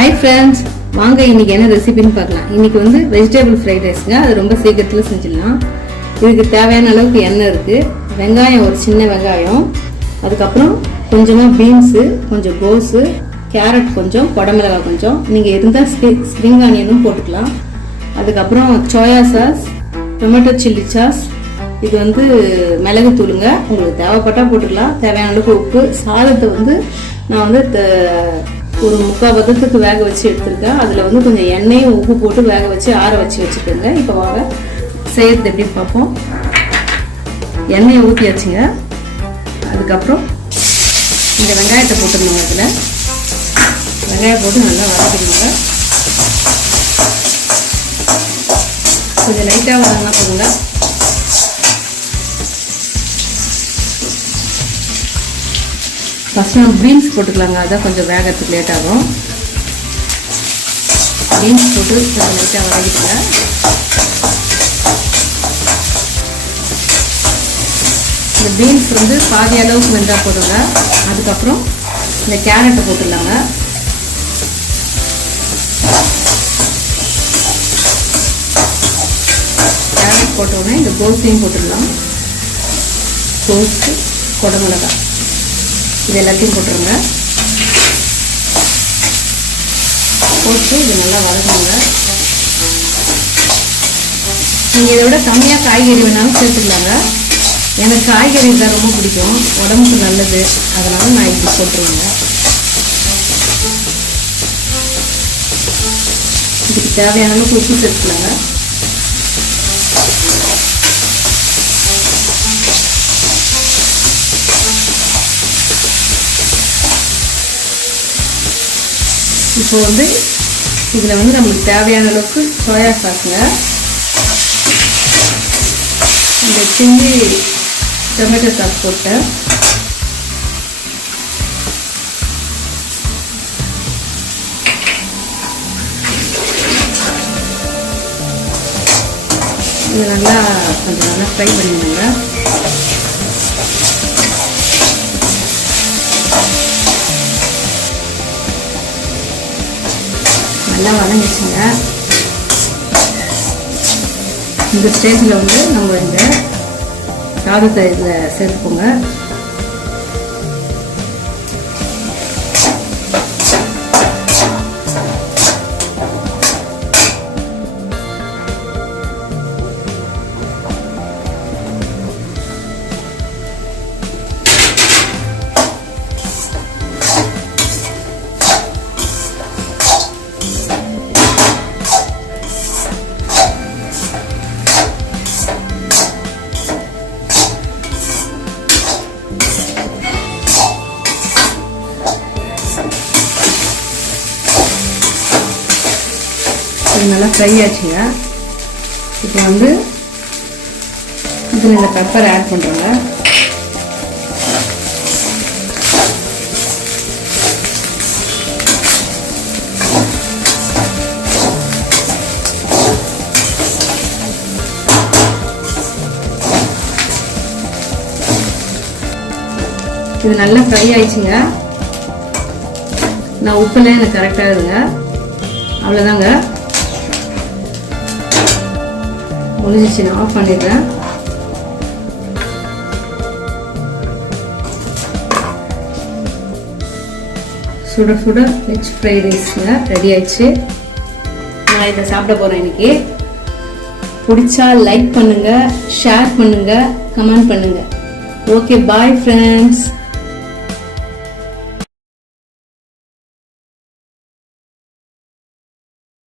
Hi friends வாங்க இன்னைக்கு என்ன ரெசிபின்னு பார்க்கலாம். இன்னைக்கு வந்து வெஜிடபிள் ஃப்ரைட் ரைஸுங்க அது ரொம்ப சீக்கிரத்தில் செஞ்சிடலாம். இதுக்கு தேவையான அளவுக்கு எண்ணெய் இருக்குது வெங்காயம் ஒரு சின்ன வெங்காயம். அதுக்கப்புறம் கொஞ்சமாக பீன்ஸு கொஞ்சம் கோஸு கேரட் கொஞ்சம் குடமிளகாய் கொஞ்சம். நீங்கள் இருந்தால் ஸ்ப்ரிங் ஆனியனும் போட்டுக்கலாம். அதுக்கப்புறம் soya sauce tomato chilli sauce இது வந்து மிளகு தூளுங்க. உங்களுக்கு தேவைப்பட்டால் போட்டுக்கலாம். தேவையான அளவுக்கு உப்பு. சாதத்தை வந்து நான் வந்து த- ஒரு முக்கால் பதத்துக்கு வேக வச்சு எடுத்திருக்கேன். அதில் வந்து கொஞ்சம் எண்ணெயும் உப்பு போட்டு வேக வச்சு ஆற வச்சு வச்சுக்கோங்க. இப்போ வாங்க செய்யறது எப்படின்னு பார்ப்போம். எண்ணெயை ஊற்றியாச்சுங்க அதுக்கப்புறம் இந்த வெங்காயத்தை போட்டுருந்தோம் அதில் வெங்காயம் போட்டு நல்லா வதக்கிடுங்க. கொஞ்சம் லைட்டாக வதங்கினா போதுங்க. ஃபஸ்ட் நம்ம பீன்ஸ் போட்டுக்கலாங்க. அதான் கொஞ்சம் வேகத்துக்கு லேட் ஆகும். பீன்ஸ் போட்டு கொஞ்சம் லைட்டாக வதக்கிட்டுங்க இந்த பீன்ஸ் வந்து பாதி அளவுக்கு வெந்தால் போடுங்க அதுக்கப்புறம் இந்த கேரட்டை போட்டுடலாங்க. கேரட் போட்டோடனே இந்த கோஸையும் போட்டுடலாம். கோஸு குடமிளகாய். இது எல்லாத்தையும் போட்டுருங்க. போட்டு இது நல்லா வதக்கணுங்க நீங்கள் இதை விட கம்மியாக காய்கறி வேணாலும் சேர்த்துக்கலாங்க. எனக்கு காய்கறி தான் ரொம்ப பிடிக்கும். உடம்புக்கு நல்லது. அதனால நான் இப்படி போட்டுருவேங்க. இதுக்கு தேவையான அளவுக்கு உப்பு சேர்த்துக்கலாங்க. இப்போ வந்து இதில் வந்து நம்மளுக்கு தேவையான அளவுக்கு சோயா சாஸுங்க இந்த சில்லி டொமேட்டோ சாஸ் போட்டேன். இது நல்லா கொஞ்சம் நல்லா ஃப்ரை பண்ணிடுங்க. நல்லா வதங்கிச்சுங்க இந்த ஸ்டேஜில் வந்து நம்ம இந்த சாதத்தை இதில் சேர்த்துப்போங்க நல்லா ஃப்ரை ஆச்சுங்க. இப்போ வந்து இதில் இந்த பெப்பர் ஆட் பண்ணுறோங்க இது நல்லா ஃப்ரை ஆயிடுச்சுங்க. நான் உப்புலேயே எனக்கு கரெக்டாக இருங்க அவ்வளோதாங்க முடிஞ்சிச்சு நான் ஆஃப் பண்ணிடுறேன். சுட சுட வெஜ் ஃப்ரைட் ரைஸுங்க ரெடி ஆயிடுச்சு. நான் இதை சாப்பிட போகிறேன் இன்னைக்கு. பிடிச்சா லைக் பண்ணுங்கள் ஷேர் பண்ணுங்கள் கமெண்ட் பண்ணுங்கள் ஓகே பாய் ஃப்ரெண்ட்ஸ்